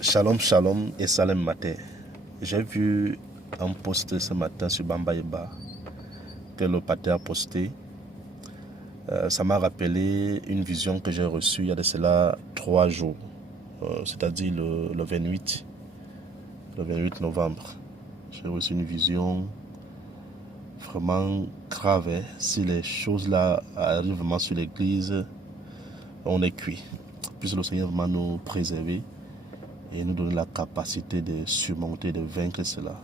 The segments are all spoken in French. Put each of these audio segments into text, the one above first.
Shalom, shalom et salam matin. J'ai vu un post ce matin sur Bambaïba que le pater a posté. Ça m'a rappelé une vision que j'ai reçue il y a de cela 3 jours, c'est-à-dire le 28 novembre. J'ai reçu une vision vraiment grave. Si les choses-là arrivent vraiment sur l'église, on est cuit. Puisse le Seigneur vraiment nous préserver et nous donner la capacité de surmonter, de vaincre cela.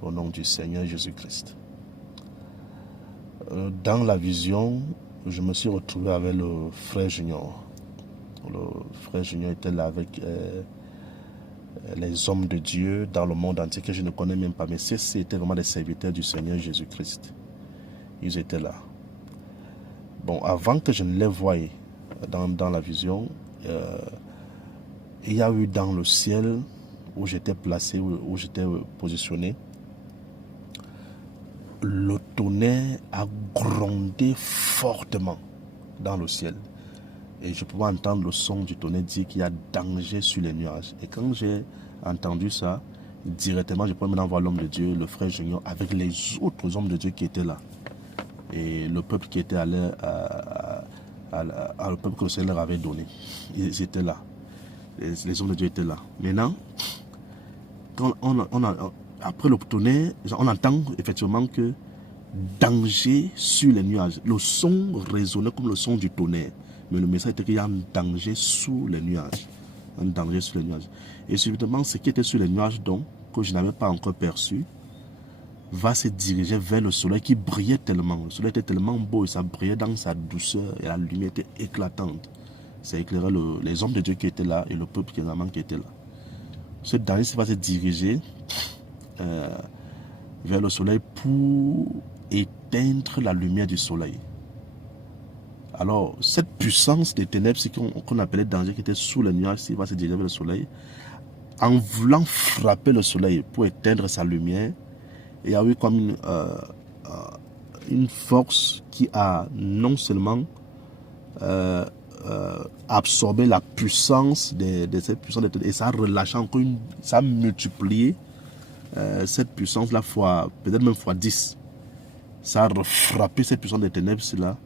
Au nom du Seigneur Jésus-Christ. Dans la vision, je me suis retrouvé avec le frère Junior. Le frère Junior était là avec les hommes de Dieu dans le monde entier que je ne connais même pas. Mais c'était vraiment des serviteurs du Seigneur Jésus-Christ. Ils étaient là. Bon, avant que je ne les voie dans la vision, il y a eu dans le ciel où j'étais placé, où j'étais positionné, le tonnerre a grondé fortement dans le ciel. Et je pouvais entendre le son du tonnerre dire qu'il y a danger sur les nuages. Et quand j'ai entendu ça, directement, je pouvais maintenant voir l'homme de Dieu, le frère Junior, avec les autres hommes de Dieu qui étaient là. Et le peuple qui était allé le peuple que le Seigneur leur avait donné. Ils étaient là. Les hommes de Dieu étaient là. Maintenant, quand après le tonnerre, on entend effectivement que danger sur les nuages. Le son résonnait comme le son du tonnerre. Mais le message était qu'il y a un danger sous les nuages. Un danger sur les nuages. Et subitement, ce qui était sur les nuages, donc, que je n'avais pas encore perçu, va se diriger vers le soleil qui brillait tellement. Le soleil était tellement beau et ça brillait dans sa douceur et la lumière était éclatante. Ça éclairait les hommes de Dieu qui étaient là et le peuple qui était là. Ce danger va se diriger vers le soleil pour éteindre la lumière du soleil. Alors, cette puissance des ténèbres, ce qu'on appelait danger qui était sous les nuages, va se diriger vers le soleil, en voulant frapper le soleil pour éteindre sa lumière, il y a eu comme une force qui a non seulement absorbé la puissance de cette puissance des ténèbres, et ça a relâché encore, ça a multiplié cette puissance-là, peut-être même fois 10. Ça a frappé cette puissance des ténèbres-là.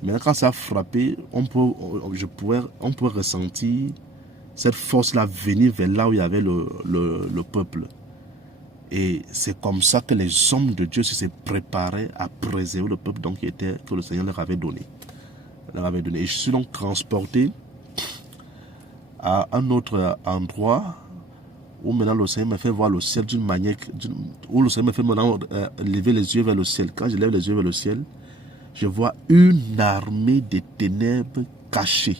Maintenant, quand ça a frappé, on peut ressentir cette force-là venir vers là où il y avait le peuple. Et c'est comme ça que les hommes de Dieu se préparaient à préserver le peuple donc, que le Seigneur leur avait donné. Et je suis donc transporté à un autre endroit où maintenant le Seigneur m'a fait voir le ciel d'une manière, où le Seigneur m'a fait maintenant lever les yeux vers le ciel. Quand je lève les yeux vers le ciel, je vois une armée de ténèbres cachées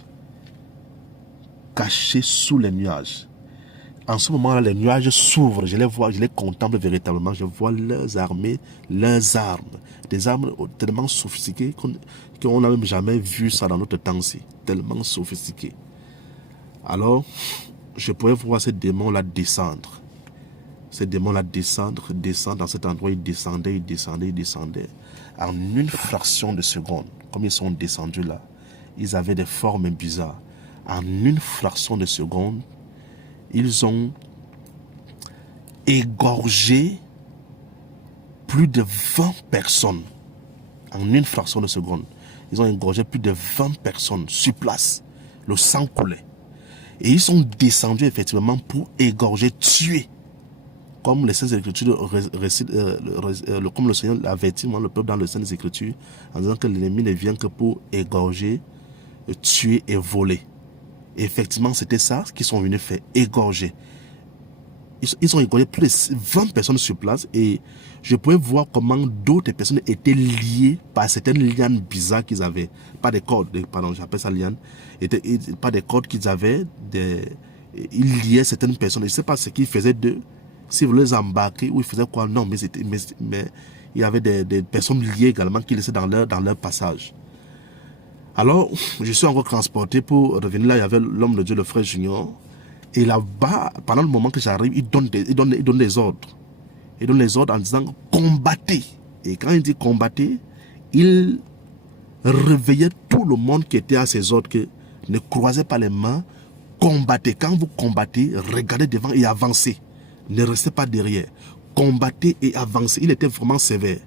sous les nuages. En ce moment-là, les nuages s'ouvrent, je les vois, je les contemple véritablement, je vois leurs armées, leurs armes, des armes tellement sophistiquées qu'on n'a même jamais vu ça dans notre temps-ci, tellement sophistiquées. Alors, je pouvais voir ces démons-là descendre. Ces démons-là descendre dans cet endroit, ils descendaient. En une fraction de seconde, comme ils sont descendus là, ils avaient des formes bizarres. En une fraction de seconde, ils ont égorgé plus de 20 personnes. En une fraction de seconde, ils ont égorgé plus de 20 personnes sur place. Le sang coulait. Et ils sont descendus effectivement pour égorger, tuer. Comme les Saintes Écritures comme le Seigneur avertit le peuple dans les Saintes Écritures, en disant que l'ennemi ne vient que pour égorger, tuer et voler. Et effectivement, c'était ça qu'ils sont venus faire, égorger. Ils ont égorgé plus de 20 personnes sur place et je pouvais voir comment d'autres personnes étaient liées par certaines lianes bizarres qu'ils avaient. Pas des cordes, pardon, j'appelle ça lianes. Pas des cordes qu'ils avaient, ils liaient certaines personnes. Je ne sais pas ce qu'ils faisaient d'eux. S'ils voulaient les embarquer ou ils faisaient quoi, non, mais il y avait des personnes liées également qui laissaient dans leur passage. Alors, je suis encore transporté pour revenir là, il y avait l'homme de Dieu, le frère Junior. Et là-bas, pendant le moment que j'arrive, il donne des ordres. Il donne les ordres en disant combattez. Et quand il dit combattez, il réveillait tout le monde qui était à ses ordres, que ne croisez pas les mains, combattez. Quand vous combattez, regardez devant et avancez. Ne restez pas derrière. Combattez et avancez. Il était vraiment sévère.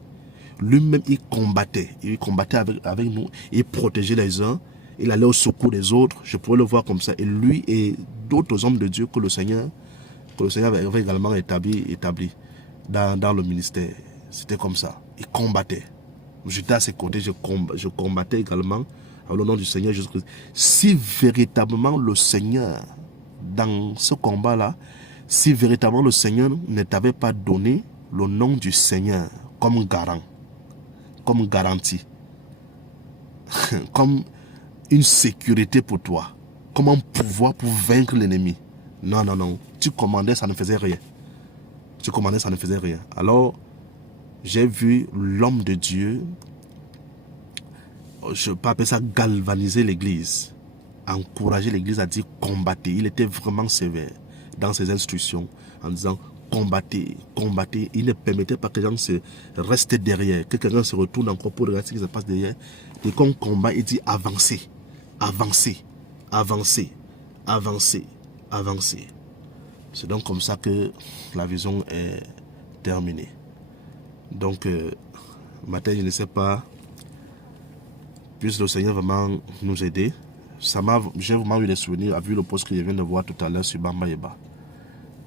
Lui-même, il combattait. Il combattait avec nous. Il protégeait les uns. Il allait au secours des autres. Je pourrais le voir comme ça. Et lui et d'autres hommes de Dieu que le Seigneur avait également établi dans le ministère. C'était comme ça. Il combattait. J'étais à ses côtés. Je combattais également au nom du Seigneur Jésus-Christ. Si véritablement le Seigneur, dans ce combat-là, si véritablement le Seigneur ne t'avait pas donné le nom du Seigneur comme garant, comme garantie, comme une sécurité pour toi, comme un pouvoir pour vaincre l'ennemi. Non, non, non. Tu commandais, ça ne faisait rien. Tu commandais, ça ne faisait rien. Alors, j'ai vu l'homme de Dieu, je peux appeler ça galvaniser l'église, encourager l'église à dire combattez. Il était vraiment sévère dans ses instructions en disant combattez, combattez. Il ne permettait pas que les gens se restent derrière, que quelqu'un se retourne encore pour regarder ce qui se passe derrière. Et qu'on combat, il dit avancez, avancez, avancez, avancez, avancez. C'est donc comme ça que la vision est terminée. Donc, matin, je ne sais pas, puisse le Seigneur vraiment nous aider. J'ai vraiment eu des souvenirs, vu le poste que je viens de voir tout à l'heure sur Bamba Yeba.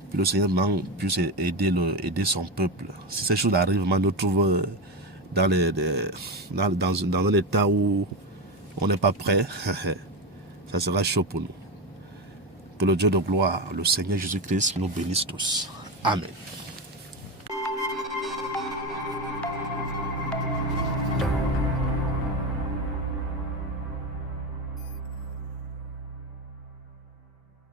Puis le Seigneur vraiment puisse aider son peuple. Si ces choses arrivent, vraiment nous trouve dans un état où on n'est pas prêt, ça sera chaud pour nous. Que le Dieu de gloire, le Seigneur Jésus-Christ, nous bénisse tous. Amen.